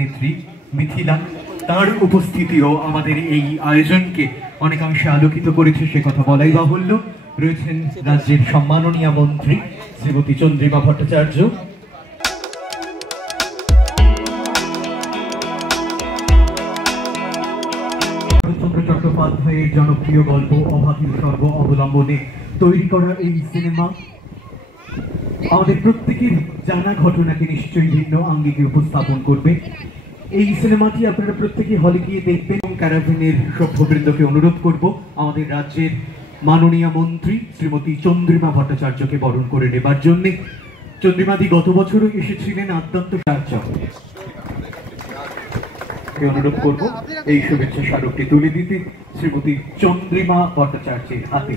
নেত্রী মিথিলা, তার উপস্থিতিও আমাদের এই আয়োজনকে অনেকাংশে আলোকিত করেছে, সে কথা বলাই বাহুল্য। রয়েছেন রাজ্যের সম্মাননীয় মন্ত্রী শ্রীমতী চন্দ্রিমা ভট্টাচার্য, শরৎচন্দ্র চট্টোপাধ্যায়ের জনপ্রিয় গল্প অভাগীর স্বর্গ অবলম্বনে তৈরি করা এই সিনেমা আমাদের প্রত্যেকের জানা ঘটনাকে নিশ্চয়ই ভিন্ন আঙ্গিকে উপস্থাপন করবে। এই সিনেমাটি আপনারা প্রত্যেকে হলে গিয়ে দেখবেন এবং ক্যারাভেনের সভ্যবৃন্দকে অনুরোধ করব আমাদের রাজ্যের মাননীয় মন্ত্রী শ্রীমতী চন্দ্রিমা ভট্টাচার্যকে বরণ করে নেবার জন্য। চন্দ্রিমাদি গত বছরও এসেছিলেন অত্যন্ত অনুরোধ করব এই শুভেচ্ছা স্মারকটি তুলে দিতে শ্রীমতী চন্দ্রিমা ভট্টাচার্যের হাতে।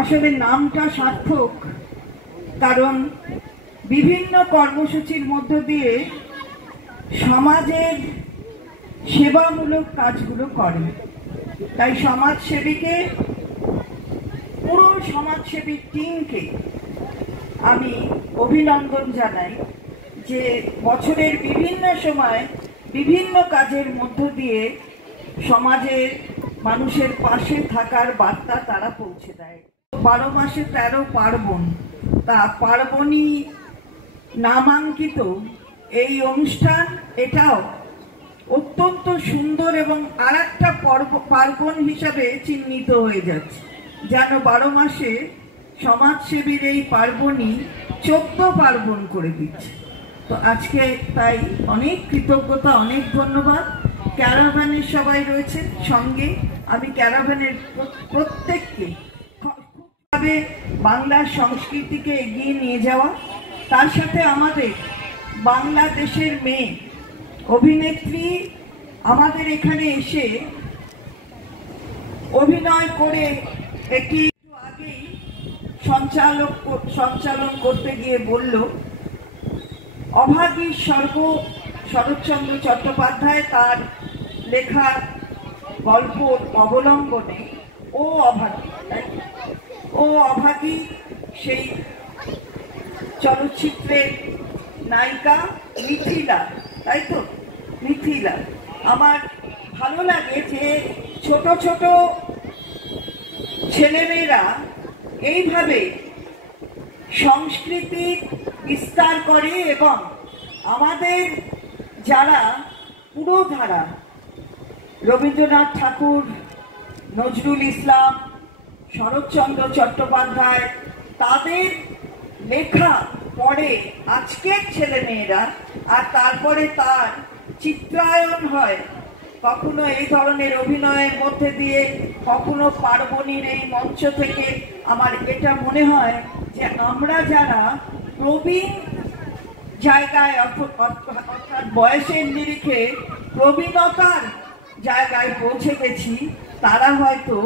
আসলে নামটা সার্থক, কারণ বিভিন্ন কর্মসূচির মধ্য দিয়ে সমাজের সেবামূলক কাজগুলো করে। তাই সমাজসেবীকে, পুরো সমাজসেবী টিমকে আমি অভিনন্দন জানাই যে বছরের বিভিন্ন সময় বিভিন্ন কাজের মধ্য দিয়ে সমাজের মানুষের পাশে থাকার বার্তা তারা পৌঁছে দেয়। 12 মাসে 13 পার্বণ, তা পার্বণী নামাঙ্কিত এই অনুষ্ঠান এটাও অত্যন্ত সুন্দর এবং আর একটা পার্বণ হিসাবে চিহ্নিত হয়ে যাচ্ছে, যেন 12 মাসে সমাজসেবীর এই পার্বণই 14 পার্বণ করে দিচ্ছে। তো আজকে তাই অনেক কৃতজ্ঞতা, অনেক ধন্যবাদ। ক্যারাভানের সবাই রয়েছে সঙ্গে, আমি ক্যারাভানের প্রত্যেককে খুবভাবে বাংলার সংস্কৃতিকে এগিয়ে নিয়ে যাওয়া, তার সাথে আমাদের বাংলাদেশের মেয়ে অভিনেত্রী আমাদের এখানে এসে অভিনয় করে একটি আগেই সঞ্চালন করতে গিয়ে বলল, অভাগীর স্বর্গ শরৎচন্দ্র চট্টোপাধ্যায় তার লেখা গল্প অবলম্বনে ও অভাগী সেই চলচ্চিত্রের নায়িকা মিথিলা, তাই তো? মিথিলা, আমার ভালো লাগে যে ছোট ছোট ছেলেমেয়েরা এইভাবে সংস্কৃতির বিস্তার করে এবং আমাদের যারা পুরোধারা রবীন্দ্রনাথ ঠাকুর, নজরুল ইসলাম, শরৎচন্দ্র চট্টোপাধ্যায়, তাদের লেখা পড়ে আজকের ছেলেমেয়েরা, আর তারপরে তার চিত্রায়ন হয় কখনো এই ধরনের অভিনয়ের মধ্যে দিয়ে, কখনো পার্বণীর এই মঞ্চ থেকে। আমার এটা মনে হয় যে আমরা যারা প্রবীণ জায়গায়, অর্থাৎ বয়সের নিরিখে প্রবীণতার জায়গায় পৌঁছে গেছি, তারা হয়তো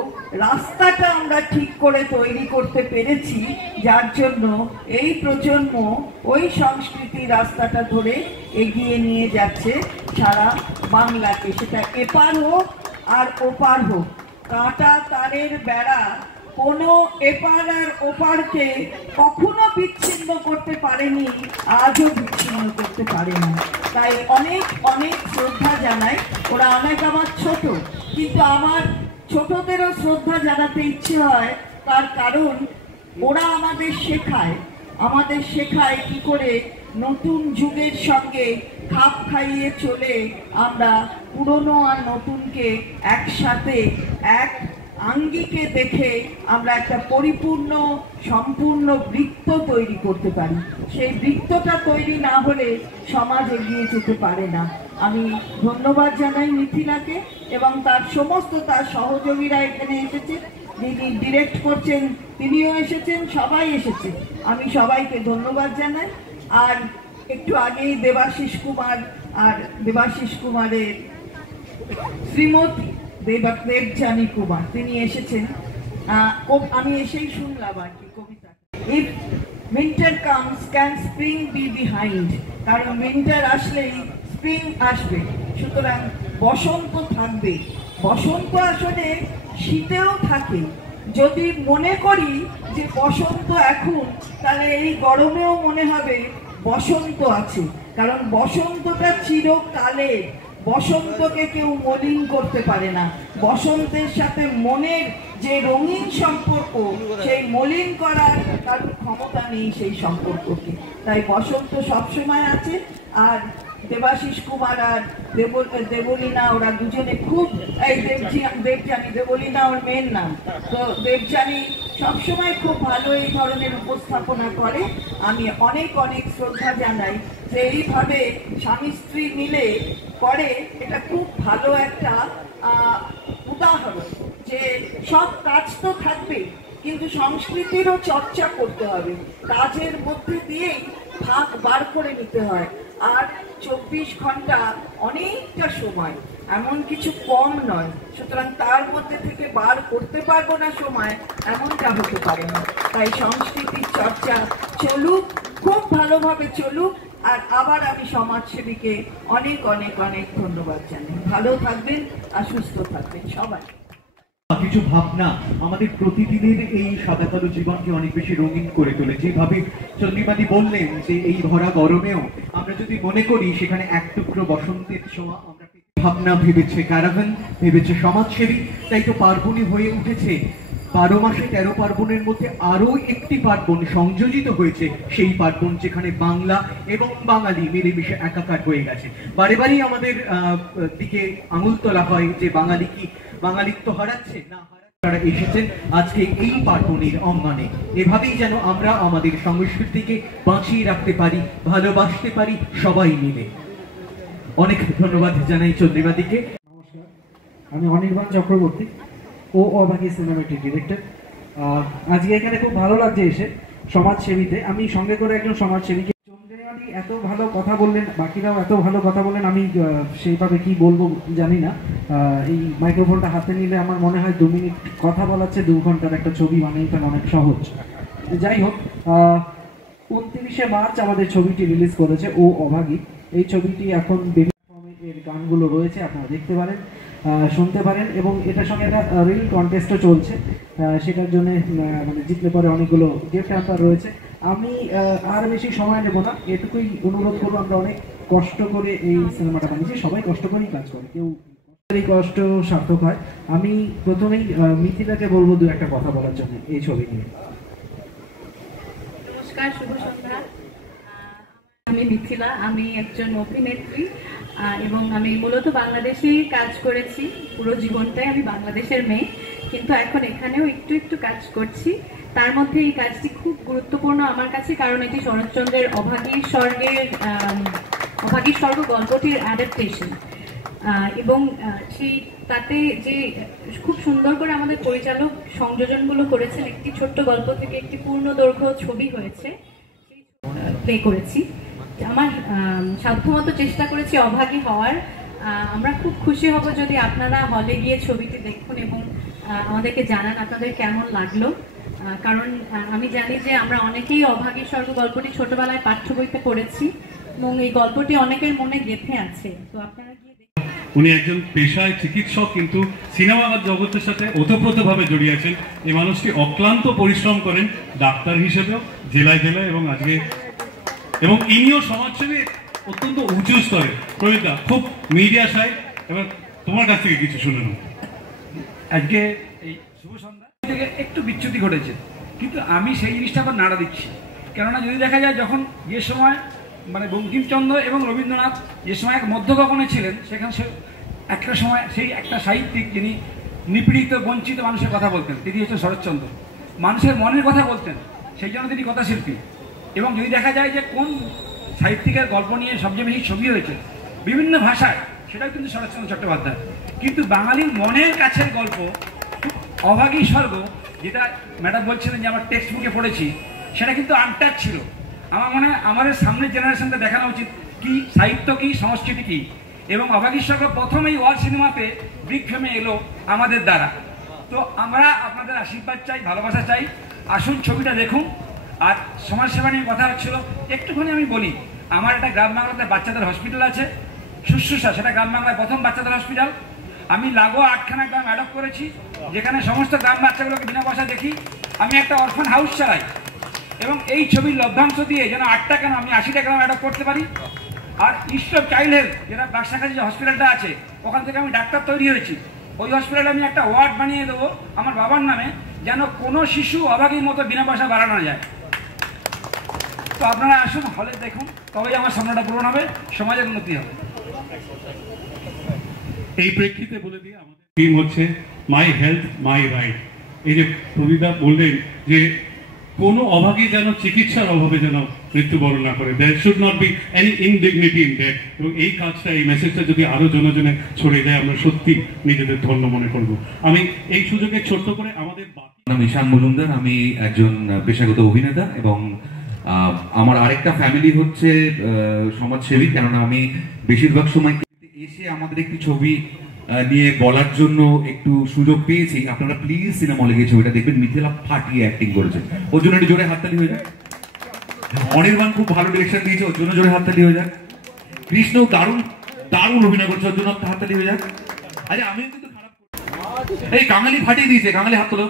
রাস্তাটা আমরা ঠিক করে তৈরি করতে পেরেছি, যার জন্য এই প্রজন্ম ওই সংস্কৃতির রাস্তাটা ধরে এগিয়ে নিয়ে যাচ্ছে সারা বাংলাকে। সেটা এপার হোক আর ওপার হোক, কাঁটা তারের বেড়া কোনো এপার আর ওপারকে কখনো বিচ্ছিন্ন করতে পারেনি, আজও বিচ্ছিন্ন করতে পারে না। তাই অনেক অনেক শ্রদ্ধা জানাই। ওরা অনেক আমার ছোট, কিন্তু আমার ছোটদেরও শ্রদ্ধা জানাতে ইচ্ছে হয়, তার কারণ ওরা আমাদের শেখায় কি করে নতুন যুগের সঙ্গে খাপ খাইয়ে চলে আমরা পুরনো আর নতুনকে একসাথে এক আঙ্গিকে দেখে আমরা একটা পরিপূর্ণ সম্পূর্ণ বৃত্ত তৈরি করতে পারি। সেই বৃত্তটা তৈরি না হলে সমাজ এগিয়ে যেতে পারে না। আমি ধন্যবাদ জানাই মিথিলাকে এবং তার সমস্ত তার সহযোগীরা এখানে এসেছে, যিনি ডিরেক্ট করছেন তিনিও এসেছেন, সবাই এসেছে, আমি সবাইকে ধন্যবাদ জানাই। আর একটু আগেই দেবাশিস কুমারের শ্রীমতী দেবযানী কুমার তিনি এসেছেন, আমি এসেই শুনলাম আর কি কবিতা, if winter comes can spring be behind, কারণ উইন্টার আসলেই স্প্রিং আসবে, সুতরাং বসন্ত থাকবে। বসন্ত আসলে শীতেও থাকে, যদি মনে করি যে বসন্ত এখন, তাহলে এই গরমেও মনে হবে বসন্ত আছে, কারণ বসন্তটা চিরকালের। বসন্তকে কেউ মলিন করতে পারে না। বসন্তের সাথে মনের যে রঙিন সম্পর্ক, সেই মলিন করার কারোর ক্ষমতা নেই সেই সম্পর্ককে। তাই বসন্ত সবসময় আছে। আর দেবাশিস কুমার আর দেবলীনা, ওরা দুজনে খুব, এই দেবযানী, দেবলীনা ওর মেয়ের নাম, তো দেবযানী সবসময় খুব ভালো এই ধরনের উপস্থাপনা করে। আমি অনেক অনেক শ্রদ্ধা জানাই যে এইভাবে স্বামী স্ত্রী মিলে করে। এটা খুব ভালো একটা উদাহরণ যে সব কাজ তো থাকবে, কিন্তু সংস্কৃতিরও চর্চা করতে হবে। কাজের মধ্যে দিয়েই ভাগ বার করে নিতে হয়। আর 24 ঘন্টা অনেকটা সময়, এমন কিছু কম নয়। সুতরাং তার মধ্যে থেকে বার করতে পারবো না সময়, এমনটা হতে পারে না। তাই সংস্কৃতির চর্চা চলুক, খুব ভালোভাবে চলুক। আর আবার আমি সমাজসেবীকে অনেক অনেক অনেক ধন্যবাদ জানাই। ভালো থাকবেন আর সুস্থ থাকবেন সবাই। কিছু ভাবনা আমাদের প্রতিদিনের এই সাদা কালো জীবনকে অনেক বেশি রঙিন করে তোলে। যেভাবে চন্দ্রিমাদি বললেন যে এই ভরা গরমেও আমরা যদি মনে করি সেখানে এক টুকরো বসন্তের ছোঁয়া আমরা ভাবনা ভেবেছে ক্যারাভান, ভেবেছে সমাজসেবী। তাই তো পার্বণী হয়ে উঠেছে 12 মাসে 13 পার্বণের মধ্যে আরো একটি পার্বণ সংযোজিত হয়েছে, সেই পার্বণ যেখানে বাংলা এবং বাঙালি মিলেমিশে একাকার হয়ে গেছে। বারে বারেই আমাদের দিকে আঙুল তোলা হয় যে বাঙালিত্ব হারাচ্ছে না, তারা এসেছেন আজকে এই পার্বণের অম্মানে। এভাবেই যেন আমরা আমাদের সংস্কৃতিকে বাঁচিয়ে রাখতে পারি, ভালোবাসতে পারি সবাই মিলে। অনেক ধন্যবাদ জানাই চন্দ্রিমাদিকে। নমস্কার, আমি অনির্বাণ চক্রবর্তী, ও অভাগী সিনেমেটিক ডিরেক্টর। আজকে এখানে খুব ভালো লাগছে এসে। সমাজসেবীতে আমি সঙ্গে করে একজন সমাজসেবীকে। চন্দ্রিমাদি এত ভালো কথা বললেন, বাকিরাও এত ভালো কথা বললেন, আমি সেইভাবে কি বলবো জানি না। এই মাইক্রোফোনটা হাতে নিলে আমার মনে হয় 2 মিনিট কথা বলার চেয়ে 2 ঘন্টার একটা ছবি বানিয়ে ফেলা অনেক সহজ। যাই হোক, 29শে মার্চ আমাদের ছবিটি রিলিজ করেছে ও অভাগী। এই ছবিটি এখন এর গানগুলো রয়েছে, আপনারা দেখতে পারেন, শুনতে পারেন। এবং এটার সঙ্গে একটা রিল কন্টেস্টও চলছে, সেটার জন্য মানে জিতলে পরে অনেকগুলো গিফট হ্যাম্পার রয়েছে। আমি আর বেশি সময় নেব না, এটুকুই অনুরোধ করবো। আমরা অনেক কষ্ট করে এই সিনেমাটা বানিয়েছি, সবাই কষ্ট করেই কাজ করে, কেউ এই কষ্ট সার্থক হয়। আমি প্রথমেই মিথিলাকে বলবো 2-1 কথা বলার জন্য এই ছবি নিয়ে। নমস্কার, শুভ সন্ধ্যা। আমি মিথিলা, আমি একজন অভিনেত্রী এবং আমি মূলত বাংলাদেশেই কাজ করেছি পুরো জীবনটাই। আমি বাংলাদেশের মেয়ে, কিন্তু এখন এখানেও একটু একটু কাজ করছি। তার মধ্যে এই কাজটি খুব গুরুত্বপূর্ণ আমার কাছে, কারণ এটি শরৎচন্দ্রের অভাগীর স্বর্গ গল্পটির অ্যাডাপ্টেশন। এবং সেই তাতে যে খুব সুন্দর করে আমাদের পরিচালক সংযোজনগুলো করেছেন, একটি ছোট্ট গল্প থেকে একটি পূর্ণদৈর্ঘ্য ছবি হয়েছে, প্লে করেছি। আমার সাধ্যমতো চেষ্টা করেছি অভাগী হওয়ার। আমরা খুব খুশি হব যদি আপনারা হলে গিয়ে ছবিটি দেখুন এবং আমাদেরকে জানান আপনাদের কেমন লাগলো। কারণ আমি জানি যে আমরা অনেকেই অভাগীর স্বর্গ গল্পটি ছোটবেলায় পাঠ্য বইতে পড়েছি এবং এই গল্পটি অনেকের মনে গেঁথে আছে। তো আপনারা গিয়ে উনি একজন পেশায় চিকিৎসক, কিন্তু সিনেমা জগতের সাথে ওতপ্রোতভাবে জড়িয়ে আছেন। এই মানুষটি অক্লান্ত পরিশ্রম করেন ডাক্তার হিসেবেও জেলায় জেলায়, এবং ইনিও সমাজসেবী অত্যন্ত উঁচু স্তরে। প্রমিতা, খুব মিডিয়া সাইড, এবার তোমার কাছ থেকে কিছু শুনে নেব। আজকে এই শুভ সন্ধ্যা থেকে একটু বিচ্যুতি ঘটেছে, কিন্তু আমি সেই জিনিসটা আবার নাড়া দিচ্ছি। কেননা যদি দেখা যায় যখন যে সময় মানে বঙ্কিমচন্দ্র এবং রবীন্দ্রনাথ যে সময় এক মধ্যগগনে ছিলেন, সেখানে একটা সময় সেই একটা সাহিত্যিক যিনি নিপীড়িত বঞ্চিত মানুষের কথা বলতেন, তিনি হচ্ছেন শরৎচন্দ্র। মানুষের মনের কথা বলতেন, সেই জন্য তিনি কথাশিল্পী। এবং যদি দেখা যায় যে কোন সাহিত্যিকের গল্প নিয়ে সবচেয়ে বেশি ছবি হয়েছে বিভিন্ন ভাষায়, সেটাও কিন্তু শরৎচন্দ্র চট্টোপাধ্যায়। কিন্তু বাঙালির মনের কাছের গল্প অভাগী স্বর্গ, যেটা ম্যাডাম বলছিলেন যে আমার টেক্সট বুকে পড়েছি, সেটা কিন্তু আনটাচ ছিল। আমার মনে হয় আমাদের সামনের জেনারেশনকে দেখানো উচিত কি সাহিত্য কি, সংস্কৃতি কি। এবং অভাগী স্বর্গ প্রথম এই ওয়ার্ল্ড সিনেমাতে বিগ ফেমে এলো আমাদের দ্বারা। তো আমরা আপনাদের আশীর্বাদ চাই, ভালোবাসা চাই। আসুন ছবিটা দেখুন। আর সমাজসেবা নিয়ে কথা হচ্ছিল, একটুখানি আমি বলি। আমার একটা গ্রাম বাংলাতে বাচ্চাদের হসপিটাল আছে, শুশ্রূষা, সেটা গ্রাম বাংলায় প্রথম বাচ্চাদের হসপিটাল। আমি লাগোয়া 8খানা গ্রাম অ্যাডপ্ট করেছি, যেখানে সমস্ত গ্রাম বাচ্চাগুলোকে বিনা পয়সা দেখি। আমি একটা অরফান হাউস চালাই এবং এই ছবির লভ্যাংশ দিয়ে যেন 8 টাকা না আমি 80 টাকা অ্যাডপ্ট করতে পারি। আর ইস্টক চাইল্ড হেলথ যেটা বাক্সাখালী যে হসপিটালটা আছে, ওখান থেকে আমি ডাক্তার তৈরি হয়েছি, ওই হসপিটালে আমি একটা ওয়ার্ড বানিয়ে দেবো আমার বাবার নামে, যেন কোনো শিশু অভাগীর মতো বিনা পয়সা বাড়ানো যায়। তো আপনারা আসুন, হলে দেখুন, তবেই আমার সামনেটা পূরণ হবে, সমাজের উন্নতি হবে। এই প্রেক্ষিতে বলে দিয়ে আমাদের থিম হচ্ছে মাই হেলথ মাই রাইট। এই যে প্রবীদা বললেন যে কোনো অভাগী যেন চিকিৎসার অভাবে যেন মৃত্যুবরণ না করে, there should not be any indignity in death. এবং এই কাজটা, এই মেসেজটা যদি আরো জনে ছড়িয়ে যায়, আমরা সত্যি নিজেদের ধন্য মনে করব। আমি এই সুযোগে ছোট্ট করে আমাদের নাম ঈশান মজুমদার, আমি একজন পেশাগত অভিনেতা এবং আমার আরেকটা ফ্যামিলি হচ্ছে সমাজসেবী। কেননা আমি বেশিরভাগ সময় এসে আমাদের একটি ছবি নিয়ে বলার জন্য একটু সুযোগ পেয়েছি। আপনারা প্লিজ সিনেমা হলে গিয়ে ছবিটা দেখবেন। মিথিলা ফাটিয়ে অ্যাক্টিং করেছে, ওর জন্য একটু জোরে হাততালি হয়ে যায়। অনির্বাণ খুব ভালো ডিরেকশন দিয়েছে, ওর জন্য জোরে হাততালি হয়ে যায়। কৃষ্ণ দারুণ দারুণ অভিনয় করছে, ওর জন্য হাততালি হয়ে যায়। আরে আমি কিন্তু খারাপ, এই কাঙালি ফাটিয়ে দিয়েছে, কাঙালি হাত তোলো।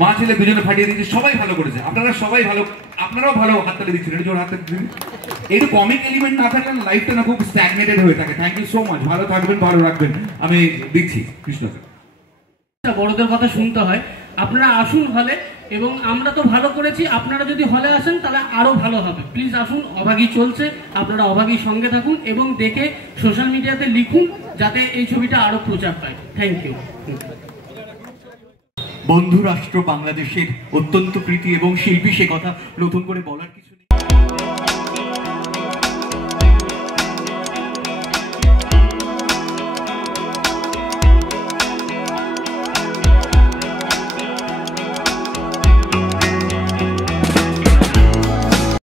মা ছেলে দুজনে ফাটিয়ে দিয়েছে, সবাই ভালো করেছে। আপনারা সবাই ভালো, আপনারাও ভালো হাততালি দিচ্ছেন, একটু জোরে হাততালি দিন। এই কমিক এলিমেন্ট না থাকলে লাইফটা না খুব স্ট্যাগনেটেড হয়ে থাকে। থ্যাংক ইউ সো মাচ, ভালো থাকবেন, ভালো রাখবেন। আমি দিচ্ছি কৃষ্ণকে। বড়দের কথা শুনতে হয়। আপনারা আসুন হলে, এবং আমরা তো ভালো করেছি, আপনারা যদি হলে আসেন তাহলে আরো ভালো হবে। প্লিজ আসুন, অভাগী চলছে, আপনারা অভাগীর সঙ্গে থাকুন এবং দেখে সোশ্যাল মিডিয়াতে লিখুন যাতে এই ছবিটা আরো প্রচার পায়। Thank you. বন্ধু রাষ্ট্র বাংলাদেশের অত্যন্ত প্রীতি এবং শিল্পী, সে কথা নতুন করে বলার কিছু